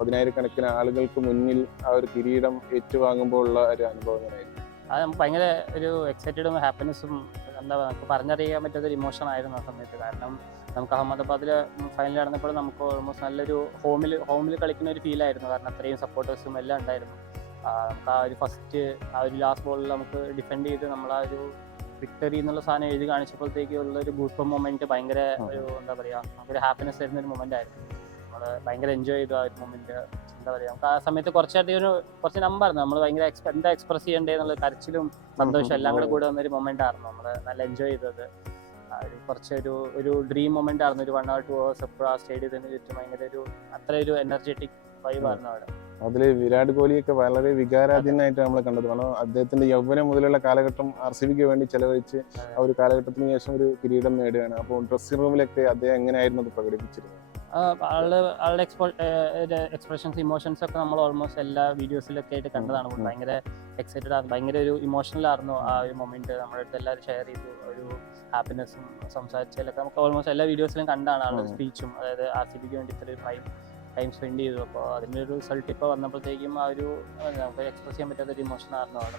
പതിനായിരക്കണക്കിന് ആളുകൾക്ക് മുന്നിൽ ആ ഒരു കിരീടം ഏറ്റുവാങ്ങുമ്പോൾ ഉള്ള ഒരു അനുഭവം എങ്ങനെയായിരുന്നു? അത് നമുക്ക് ഭയങ്കര ഒരു എക്സൈറ്റഡും ഹാപ്പിനെസ്സും എന്താ നമുക്ക് പറഞ്ഞറിയിക്കാൻ പറ്റാത്തൊരു ഇമോഷൻ ആയിരുന്നു ആ സമയത്ത്. കാരണം നമുക്ക് അഹമ്മദാബാദിൽ ഫൈനൽ നടന്നപ്പോൾ നമുക്ക് ഓൾമോസ്റ്റ് നല്ലൊരു ഹോമിൽ കളിക്കുന്ന ഒരു ഫീലായിരുന്നു. കാരണം അത്രയും സപ്പോർട്ടേഴ്സും എല്ലാം ഉണ്ടായിരുന്നു. നമുക്ക് ആ ഒരു ഫസ്റ്റ് ആ ഒരു ലാസ്റ്റ് ബോളിൽ നമുക്ക് ഡിഫെൻഡ് ചെയ്ത് നമ്മൾ ആ ഒരു വിക്ടറി എന്നുള്ള സാധനം എഴുതി കാണിച്ചപ്പോഴത്തേക്ക് ഉള്ള ഒരു ബൂസ്റ്റ് മൊമെന്റ് ഭയങ്കര ഒരു എന്താ പറയുക, നമുക്കൊരു ഹാപ്പിനെസ് തരുന്ന ഒരു മൊമെന്റ് ആയിരുന്നു. നമ്മൾ ഭയങ്കര എൻജോയ് ചെയ്തു ആ ഒരു മൊമെന്റ്. എന്താ പറയുക, നമുക്ക് ആ സമയത്ത് കുറച്ച് നമ്പായിരുന്നു. നമ്മൾ ഭയങ്കര എന്താ എക്സ്പ്രസ് ചെയ്യേണ്ടത് എന്നുള്ള കരച്ചിലും സന്തോഷം എല്ലാം കൂടെ വന്നൊരു മൊമെന്റ് ആയിരുന്നു. നമ്മൾ നല്ല എൻജോയ് ചെയ്തത്. ഒരു ഡ്രീം മൊമെന്റ് ആയിരുന്നു. ഒരു 1 or 2 hours എപ്പോഴും ആ സ്റ്റേഡിയത്തിന് ചുറ്റും ഭയങ്കര അത്ര ഒരു എനർജറ്റിക് വൈബായിരുന്നു അവിടെ. അതിൽ വിരാട് കോഹ്ലിയൊക്കെ വളരെ വികാരാധീനായിട്ട് നമ്മൾ കണ്ടത്. കാരണം അദ്ദേഹത്തിന്റെ യൗവനം മുതലുള്ള കാലഘട്ടം RCBക്ക് വേണ്ടി ചെലവഴിച്ച് ആ ഒരു കാലഘട്ടത്തിന് ശേഷം ഒരു കിരീടം നേടുകയാണ്. അപ്പോൾ ഡ്രസ്സിംഗ് റൂമിലൊക്കെ അദ്ദേഹം എങ്ങനെയായിരുന്നു അത് പ്രകടിപ്പിച്ചിരുന്നത്? ആളുടെ എക്സ്പ്രഷൻസ്, ഇമോഷൻസ് ഒക്കെ നമ്മൾ ഓൾമോസ്റ്റ് എല്ലാ വീഡിയോസിലൊക്കെ ആയിട്ട് കണ്ടതാണ്. ഭയങ്കര എക്സൈറ്റഡ് ആയിരുന്നു, ഭയങ്കര ഒരു ഇമോഷണൽ ആയിരുന്നു ആ ഒരു മൊമെന്റ്. നമ്മുടെ അടുത്ത് എല്ലാവരും ഷെയർ ചെയ്തു. ഒരു ഹാപ്പിനെസ്സും സംസാരിച്ചതിലൊക്കെ നമുക്ക് ഓൾമോസ്റ്റ് എല്ലാ വീഡിയോസിലും കണ്ടാണ് ആളുടെ സ്പീച്ചും. അതായത് RCBക്ക് വേണ്ടി ഇത്രയും ടൈം സ്പെൻഡ് ചെയ്തു. അപ്പോൾ അതിൻ്റെ ഒരു റിസൾട്ട് ഇപ്പോൾ വന്നപ്പോഴത്തേക്കും ആ ഒരു നമുക്ക് എക്സ്പ്രസ് ചെയ്യാൻ പറ്റാത്തൊരു ഇമോഷൻ ആയിരുന്നു അവിടെ.